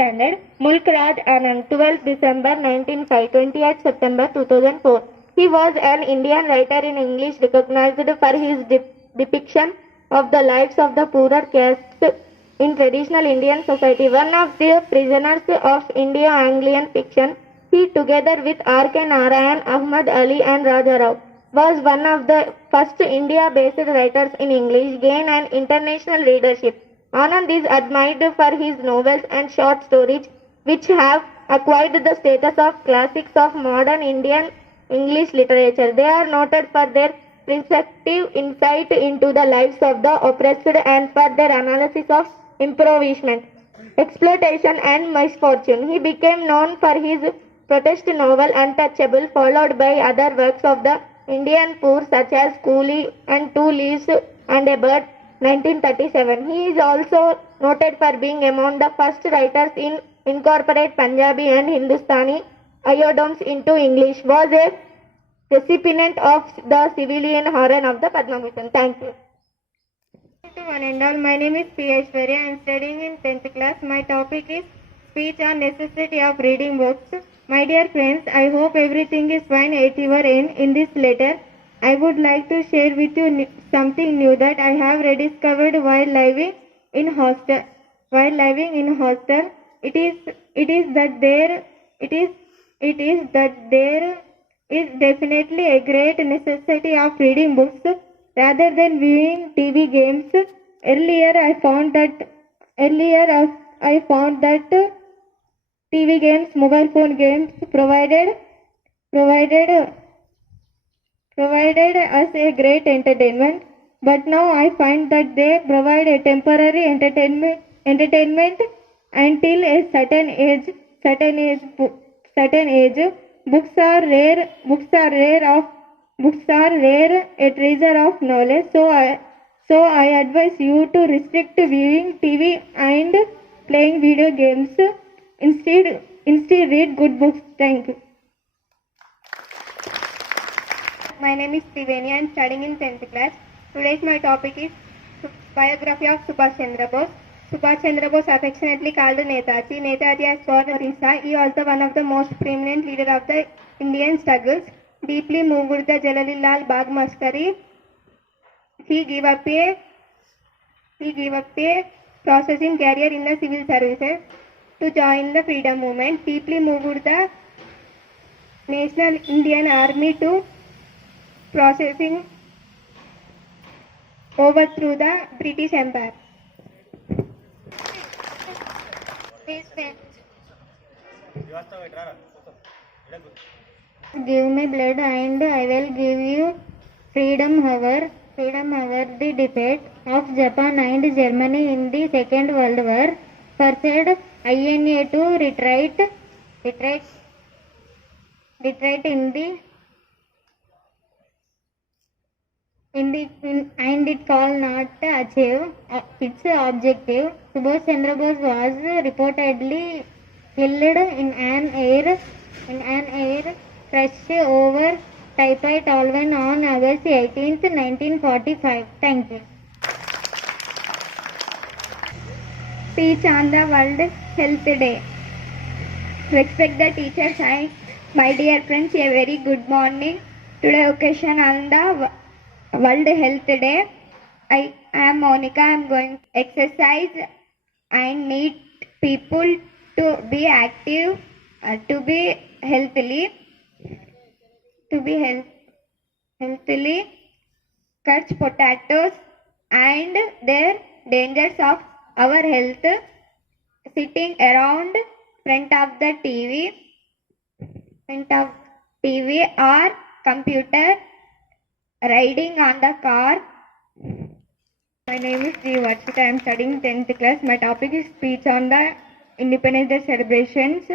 standard. Mulk Raj Anand, 12th December 1905, 28th September 2004. He was an Indian writer in English recognized for his depiction of the lives of the poorer caste in traditional Indian society. One of the prisoners of Indo-Anglian fiction, he, together with R.K. Narayan, Ahmad Ali and Raja Rao, was one of the first India-based writers in English, gain an international readership. Anand is admired for his novels and short stories, which have acquired the status of classics of modern Indian English literature. They are noted for their perceptive insight into the lives of the oppressed and for their analysis of impoverishment, exploitation and misfortune. He became known for his protest novel Untouchable, followed by other works of the Indian poor such as Coolie and Two Leaves and a Bird, 1937. He is also noted for being among the first writers in incorporate Punjabi and Hindustani idioms into English. Was a recipient of the Civilian Horn of the Padma Bhushan. Thank you. One and all, my name is P. Aishwarya. I am studying in 10th class. My topic is speech on necessity of reading books. My dear friends, I hope everything is fine at your end. In this letter, I would like to share with you something new that I have rediscovered while living in hostel. It is that there is definitely a great necessity of reading books rather than viewing TV games. Earlier, I found that TV games, mobile phone games provided us a great entertainment, but now I find that they provide a temporary entertainment until a certain age. Books are rare, a treasure of knowledge. So I advise you to restrict viewing TV and playing video games. Instead read good books. Thank you. My name is Triveni. I am studying in 10th class. Today's my topic is biography of Subhash Chandra Bose. Subhash Chandra Bose, affectionately called Netaji. Netaji has born in Orissa. He was one of the most prominent leaders of the Indian struggles. Deeply moved the Jalalian Bagh Maskari, he gave up a processing career in the civil services to join the freedom movement. Deeply moved the National Indian Army to processing overthrew the British Empire. Give me blood and I will give you freedom. However, the defeat of Japan and Germany in the Second World War forced INA to retreat and it could not achieve its objective. Subhash Chandra Bose was reportedly killed in an air crash over Taipei, Taiwan on August 18, 1945. Thank you. Speech on the World Health Day. Respect the teachers and my dear friends, a very good morning. Today occasion on the World Health Day. I am Monica. I am going to exercise and need people to be active, to be healthily, cut potatoes and their dangers of our health, sitting around front of the TV or computer, riding on the car. My name is Sri Varshita. I am studying 10th class. My topic is speech on the Independence Day celebrations.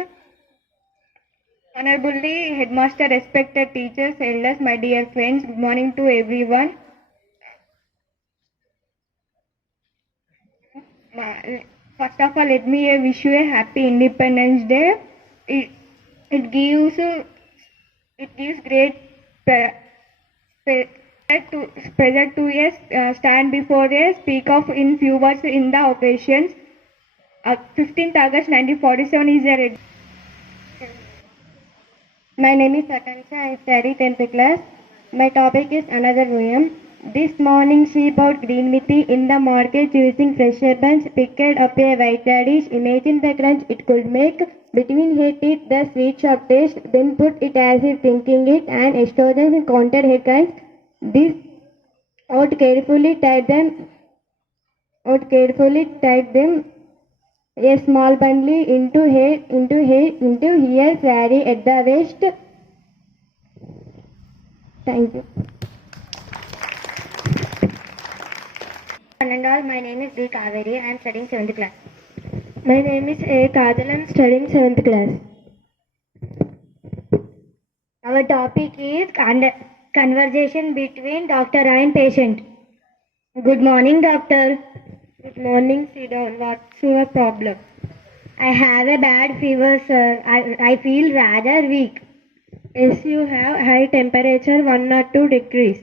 Honorably Headmaster, respected teachers, elders, my dear friends, good morning to everyone. First of all, let me wish you a happy Independence Day. It gives great pleasure to stand before a speak of in few words in the occasions. 15th August 1947 is a red. My name is Akansha. I study 10th class. My topic is another poem. This morning she bought green methi in the market using fresh bunch, picked up a white radish. Imagine the crunch it could make. Between her teeth the sweet sharp taste. Then put it as if thinking it and estrogen counted her cries. This out carefully tied them a small bundle into here saree at the waist. Thank you. And all, my name is D. Kaveri. I am studying 7th class. My name is A. Kadal. I am studying 7th class. Our topic is conversation between doctor and patient. Good morning, doctor. Good morning, sit down. What's your problem? I have a bad fever, sir. I feel rather weak. Yes, you have high temperature, 1 or 2 degrees.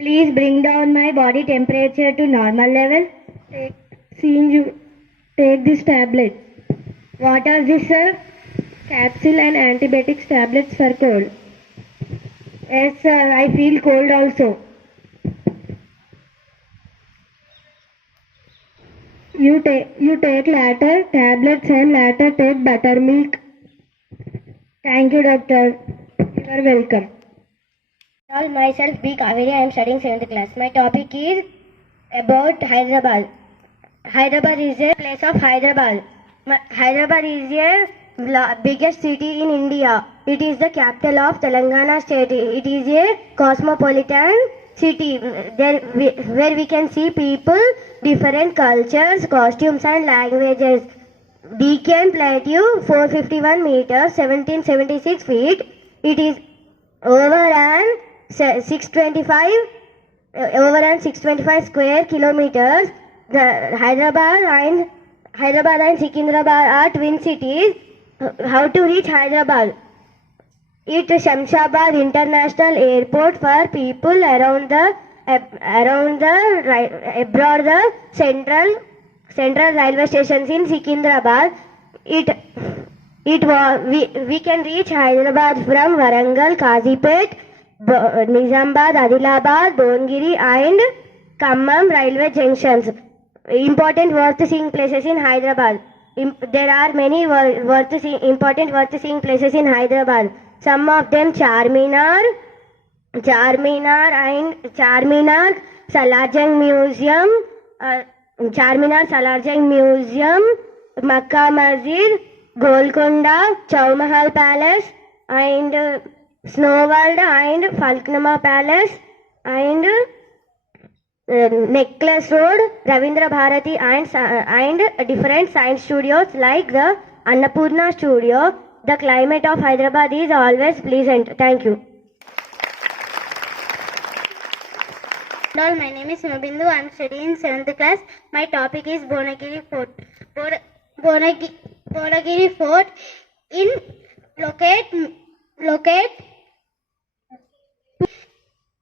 Please bring down my body temperature to normal level. Take this tablet. What are this, sir? Capsule and antibiotics tablets for cold. Yes, sir. I feel cold also. You take later tablets and later take buttermilk. Thank you, doctor. You are welcome. All, myself B. Kaveri. I am studying 7th class. My topic is about Hyderabad. Hyderabad is a place of Hyderabad. Hyderabad is a biggest city in India. It is the capital of Telangana state. It is a cosmopolitan city where we can see people, different cultures, costumes and languages. Deccan Plateau, 451 meters, 1776 feet. It is over 625 square kilometers. The Hyderabad and Secunderabad are twin cities. How to reach Hyderabad? It Shamshabad International Airport for people abroad the central railway stations in Secunderabad. We can reach Hyderabad from Warangal, Kazipet, Nizamabad, Adilabad, Bongiri and Khammam railway junctions. Important worth seeing places in Hyderabad. There are many important worth seeing places in Hyderabad. Some of them Charminar, Salarjung Museum, Makkah Masjid, Golconda, Chowmahal Palace, and Snow World and Falknuma Palace, and Necklace Road, Ravindra Bharati, and different science studios like the Annapurna Studio. The climate of Hyderabad is always pleasant. Thank you. Hello, my name is Nobindu. I am studying 7th class. My topic is Bhonagiri Fort. Bhonagiri Fort in locate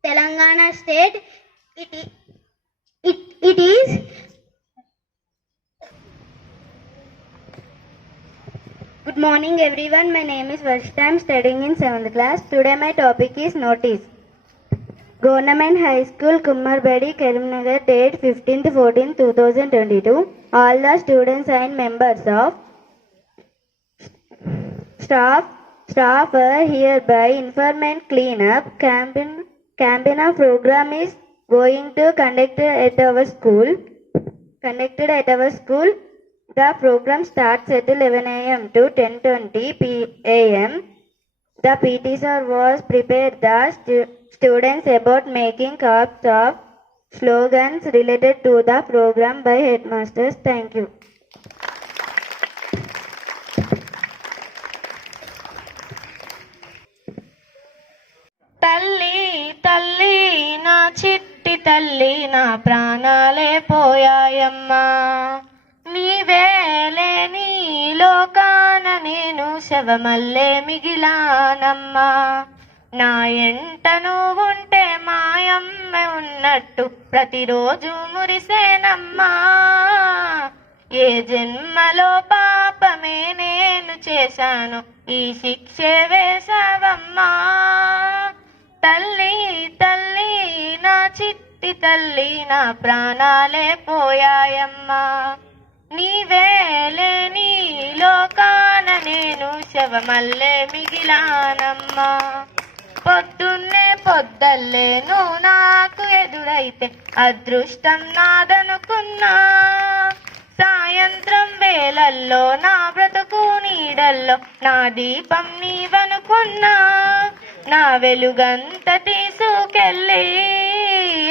Telangana state. It is Good morning everyone. My name is Varshita. I am studying in 7th class. Today my topic is notice. Government High School, Kummarbadi, Karimnagar, date 15th-14th-2022. All the students and members of staff are hereby informed and clean up. Campaign program is going to conducted at our school. The program starts at 11 a.m. to 10:20 a.m. The PT sir was prepared the students about making cups of slogans related to the program by headmasters. Thank you. తల్లి నా చిట్టి తల్లి నా ప్రాణాలే పోయాయమ్మా నీవేలే నీ లోకాన నేను శవమల్లే మిగిలానమ్మా నా ఎంట నువ్వుంటే మాయమ్మ ఉన్నట్టు ప్రతిరోజు మురిసేనమ్మా ఏ జన్మలో పాపమే నేను చేశాను, ఈ శిక్షే వేశావమ్మా. తల్లి తల్లి నా చిట్టి తల్లి, నా ప్రాణాలే పోయాయమ్మా. నీవేలే నీ లోకాన నేను శవమల్లే మిగిలానమ్మా. పొద్దున్నే పొద్దల్లే నువ్వు నాకు ఎదురైతే అదృష్టం నాదనుకున్నా. సాయంత్రం వేళల్లో నా బ్రతుకు నీడల్లో నా దీపం నీవనుకున్నా. నా వెలుగంత తీసుకెళ్ళి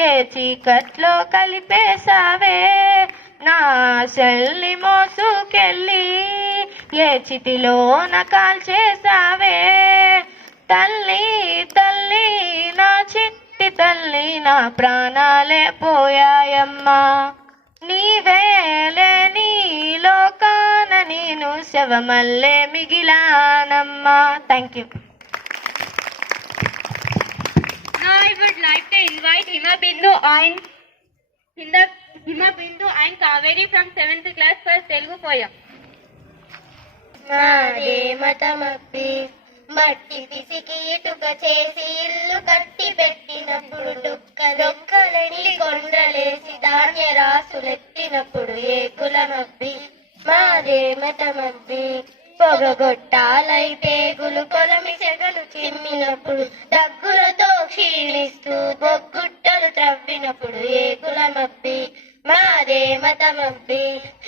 ఏ చీకట్లో కలిపేశావే, నా ఆశల్ని మోసుకెళ్ళి ఏ చితిలోన కాల్చేశావే. తల్లి తల్లి నా చిట్టి తల్లి, నా ప్రాణాలే పోయాయమ్మా. నీవేలే నీ లోకాన నేను శవమల్లే మిగిలానమ్మా. Thank you. Now I would like to invite Himabindu and Kaveri from 7th class for Telugu poem. మాదే మతమబ్బి మట్టి పిసికి ఇటుక చేసి ఇల్లు కట్టి పెట్టినప్పుడు డొక్కలని కొండలేసి ధాన్య రాసులెత్తినప్పుడు ఏ కులమబ్బి. మాదే మతమబ్బి పొగగొట్టాలై పేగులు కొలమి సెగలు చిమ్మినప్పుడు దగ్గులతో క్షీణిస్తూ బొగ్గుట్టలు త్రవ్వినప్పుడు ఏ కులమబ్బి. మాదే మతమబ్బి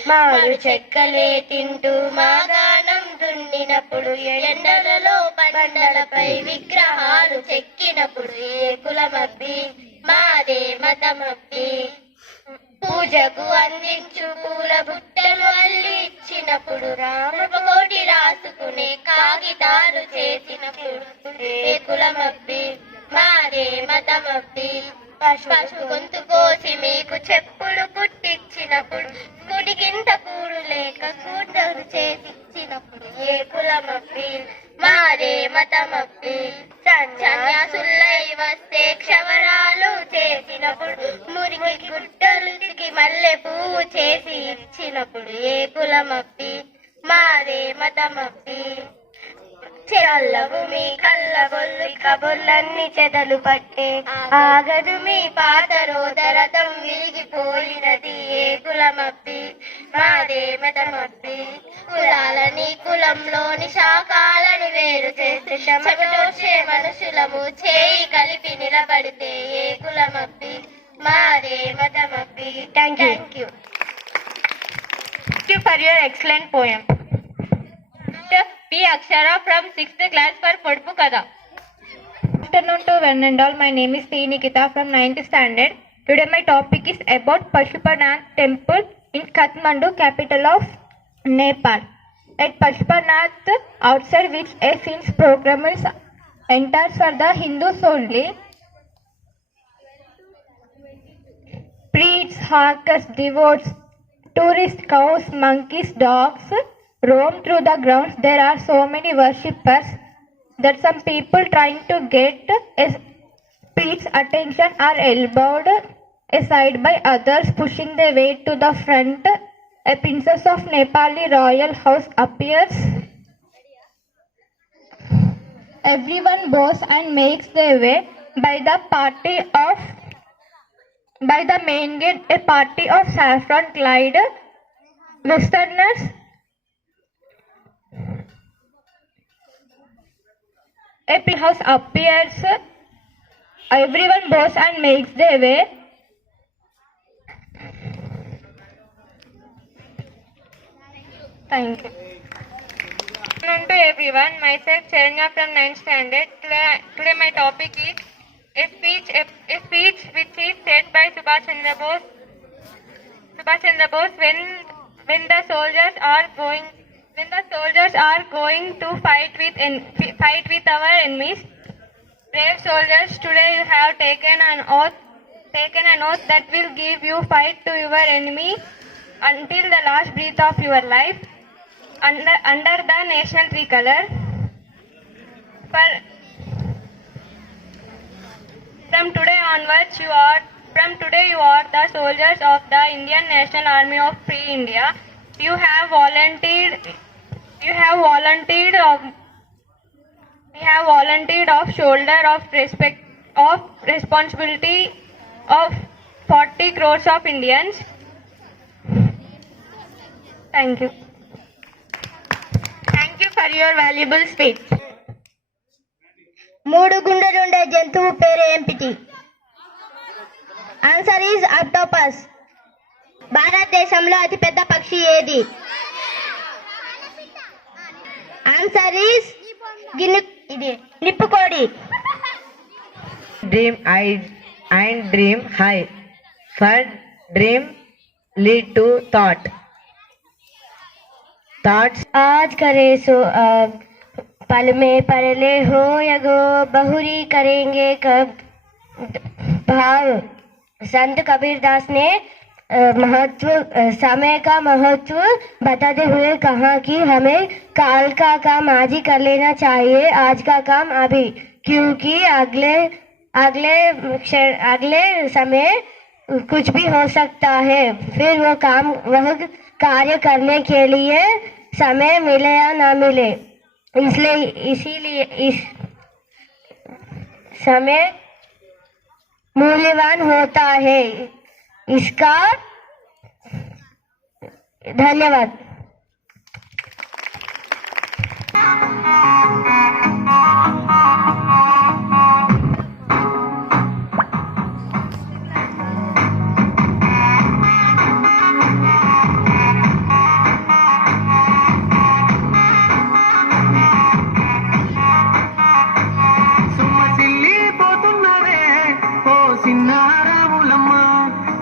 మాడు చెక్కలే తింటూ మాగాణం దున్నినప్పుడు ఎండలలో బండలపై విగ్రహాలు చెక్కినప్పుడు ఏ కులమబ్బి. మాదే మతమబ్బి పూజకు అందించు పూల బుట్టలు అల్లి ఇచ్చినప్పుడు రామకోటి రాసుకునే కాగితాలు చేసినప్పుడు ఏ కులమబ్బి. మాదే మతమబ్బి పశు గొంతు కోసి మీకు చెప్పులు కుట్టించినప్పుడు గుడికింత కూడు లేక కూడలు చేసిచ్చినప్పుడు ఏ కులమబ్బి. మాదే మతమబ్బి సన్యాసులై వస్తే క్షవరాలు చేసినప్పుడు మురికి గుడ్డలుకి మల్లె పువ్వు చేసి ఇచ్చినప్పుడు ఏ కులమబ్బి. మాదే మతమబ్బి చెల్లవు మీ కళ్ళబొల్లు కబుర్లన్నీ చెదలు పట్టే ఆగదు మీ పాత రోదరథం విరిగిపోయినది ఏ కులమబ్బి. మాదే మతమబ్బి కులాలని కులంలోని శాఖాలను వేరు చేసి చెమటోడ్చే మనుషులము చేయి కలిపి నిలబడితే ఏ కులమబ్బి. మాదే మతమబ్బి. Thank you. Thank you for your excellent poem. P. Akshara from 6th class for Podpu Kada. Good afternoon to one and all. My name is P. Nikita from 9th standard. Today my topic is about Pashupanath temple in Kathmandu, capital of Nepal. At Pashupanath, outside which a film's program is enters for the Hindus only. Priests, hawkers, devotees, tourists, cows, monkeys, dogs roam through the grounds. There are so many worshippers that some people trying to get a priest's attention are elbowed aside by others pushing their way to the front. A princess of Nepali royal house appears. Everyone bows and makes their way by the main gate. A party of saffron-clad westerners a house appears. Everyone bows and makes their way. Thank you. Good afternoon to everyone. Myself Charanya from 9th standard. Today my topic is a speech which is said by Subhash Chandra Bose when the soldiers are going to fight with our enemies. Brave soldiers, today you have taken an oath that will give you fight to your enemy until the last breath of your life under the national tricolor. From today onwards, you are the soldiers of the Indian National Army of Free India. You have volunteered. You have volunteered of. We have volunteered of shoulder of respect of responsibility of 40 crores of Indians. Thank you. Thank you for your valuable speech. మూడు గుండెలుండే జంతువు పేరు ఏమిటి? Answer is octopus. భారతదేశంలో అతిపెద్ద పక్షి ఏది? Answer is నిప్పుకోడి. Dream high and dream high. For dream lead to thought. Thoughts आज करे सो अब, पल में परले हो यगो, बहुरी करेंगे कब भाव. संत कबीरदास ने समय का महत्व बताते हुए कहा कि हमें काल का काम आज ही कर लेना चाहिए, आज का काम अभी, क्योंकि अगले समय कुछ भी हो सकता है. फिर वह कार्य करने के लिए समय मिले या ना मिले, इसीलिए इस समय मूल्यवान होता है. इसका धन्यवाद.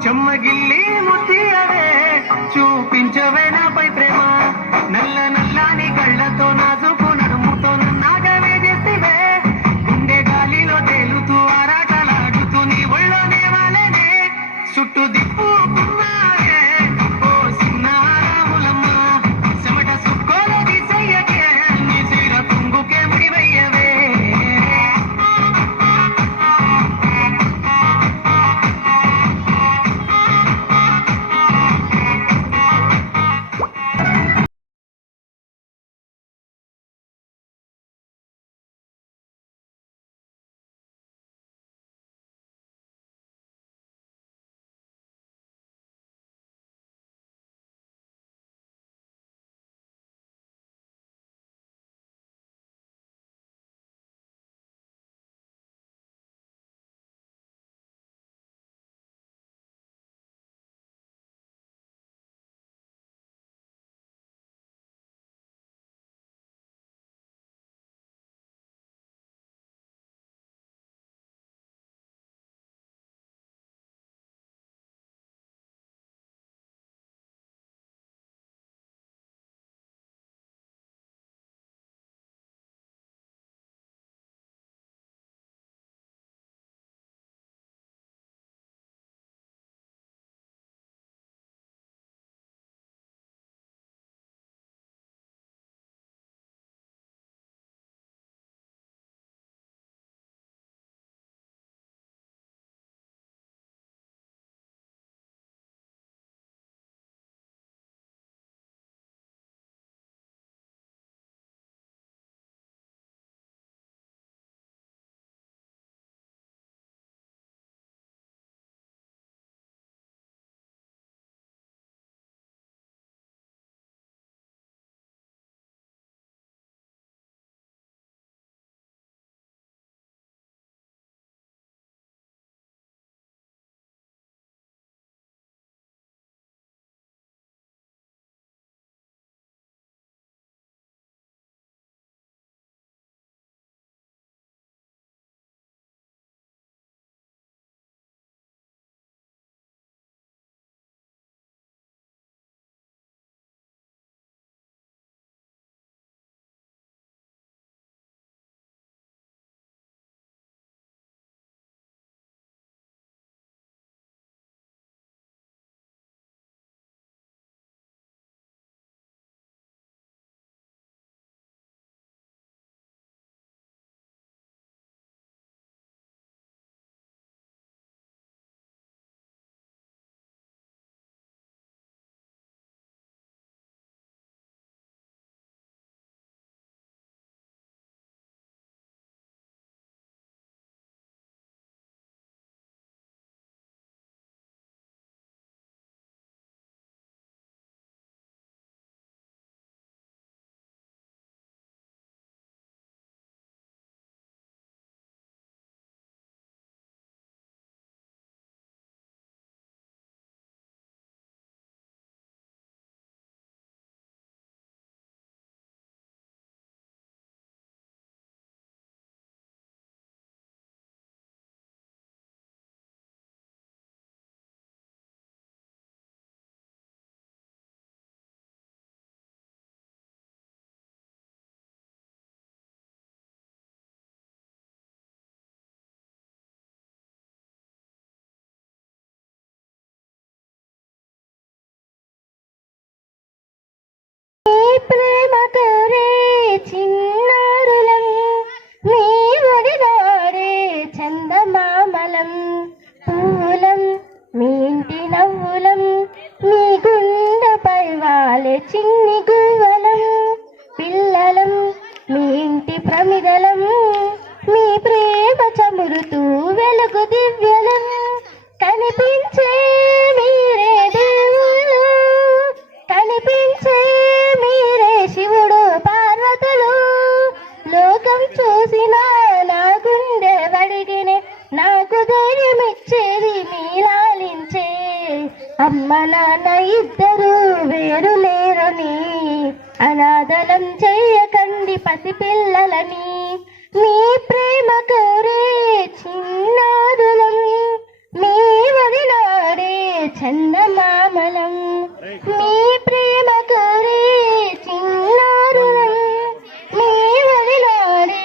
చెమ్మగిల్లి ముత్తియవే చూపించవే నాపై ప్రేమ, నల్ల నల్లాని కళ్ళతో నాజుకు నడుముతో నన్నాగవే చేసివే, గుండె గాలిలో తేలుతూ ఆరాటలాడుతూ నీ ఒళ్ళోనే వాలేనే, చుట్టూ దిప్పుకున్నావే ఓ సిన్నారాములమ్మ, చెమట సుక్కోలో తీసయ్యకే నీ చీర కుంగుకే ముడివయ్యవే. చిన్ని గువ్వలం పిల్లలం మీ ఇంటి ప్రమిదలం మీ ప్రేమ చమురుతూ వెలుగు దివ్యలం కనిపించే మీరే దేవుళ్ళు కనిపించే మీరే శివుడు పార్వతులు లోకం చూసినా నా గుండె వడిగినే నాకు ధైర్యం ఇచ్చేది మీలాలించే అమ్మ నాన్న ఇద్దరు వేరు లేరని అనాథలం చేయకండి పసిపిల్లలని మీ ప్రేమ కోరే చిన్నారులం మీ వదిలాడే చందమామలం మీ ప్రేమ కోరే చిన్నారులం మీ వదిలాడే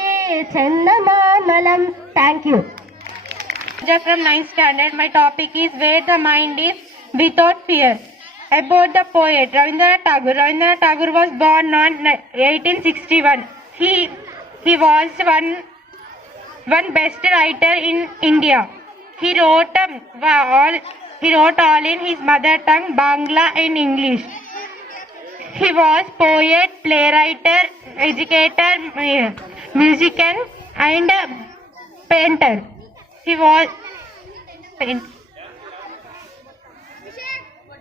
చందమామలం. Thank you. From 9th standard, my topic is Where the Mind is Without Fear. About the poet Rabindranath Tagore. Rabindranath Tagore was born on 1861. He was one best writer in India. He wrote all in his mother tongue, Bangla and English. He was poet, playwright, educator, musician, and painter. He was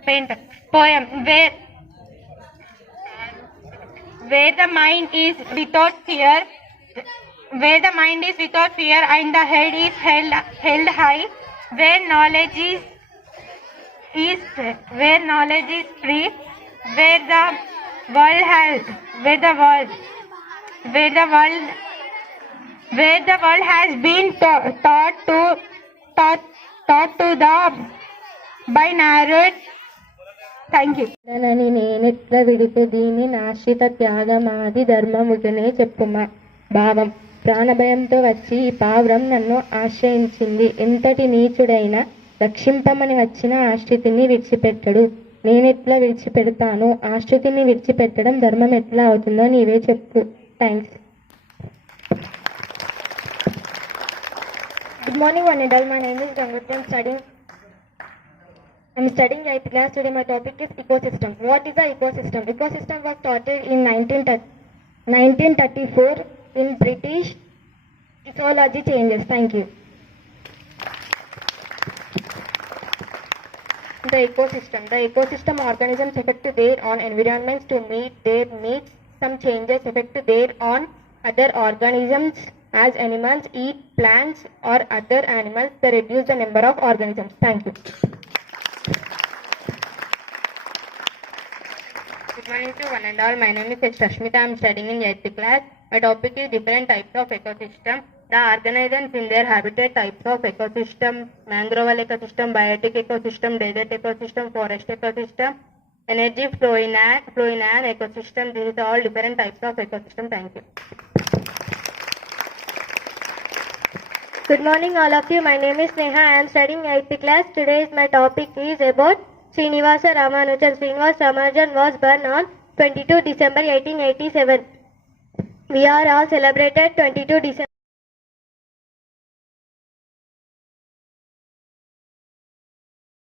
painter. Poem where the mind is without fear, where the mind is without fear and the head is held high, where knowledge is free, where the world has been taught to the by narrowed. Thank you. నని నేనెట్ల విడుపు దీని నాశ్రిత త్యాగమాది ధర్మముటనే చెప్పుమా. భావం: ప్రాణభయంతో వచ్చి ఈ పావురం నన్ను ఆశ్రయించింది. ఎంతటి నీచుడైనా రక్షింపమని వచ్చిన ఆశ్రితిని విడిచిపెట్టడు. నేనెట్లా విడిచిపెడతాను? ఆశ్రితిని విడిచిపెట్టడం ధర్మం ఎట్లా అవుతుందో నీవే చెప్పు. Thanks. Good morning, one and all. My name is Gangotri. I'm studying 8th class. Today my topic is ecosystem. What is the ecosystem? Ecosystem was started in 1934 in British zoology changes. Thank you. The ecosystem organisms affect their own environments to meet their needs. Some changes affect their own other organisms. As animals eat plants or other animals, they reduce the number of organisms. Thank you. Good morning to one and all. My name is Rashmita. I am studying in 8th class. My topic is different types of ecosystem. The organisms in their habitat types of ecosystem: mangrove ecosystem, biotic ecosystem, desert ecosystem, forest ecosystem, energy flow in an ecosystem. This is all different types of ecosystem. Thank you. Good morning all of you. My name is Neha. I am studying 8th class. Today's my topic is about Srinivasa Ramanujan. Srinivasa Ramanujan was born on 22 December 1887. We are all celebrated 22 December.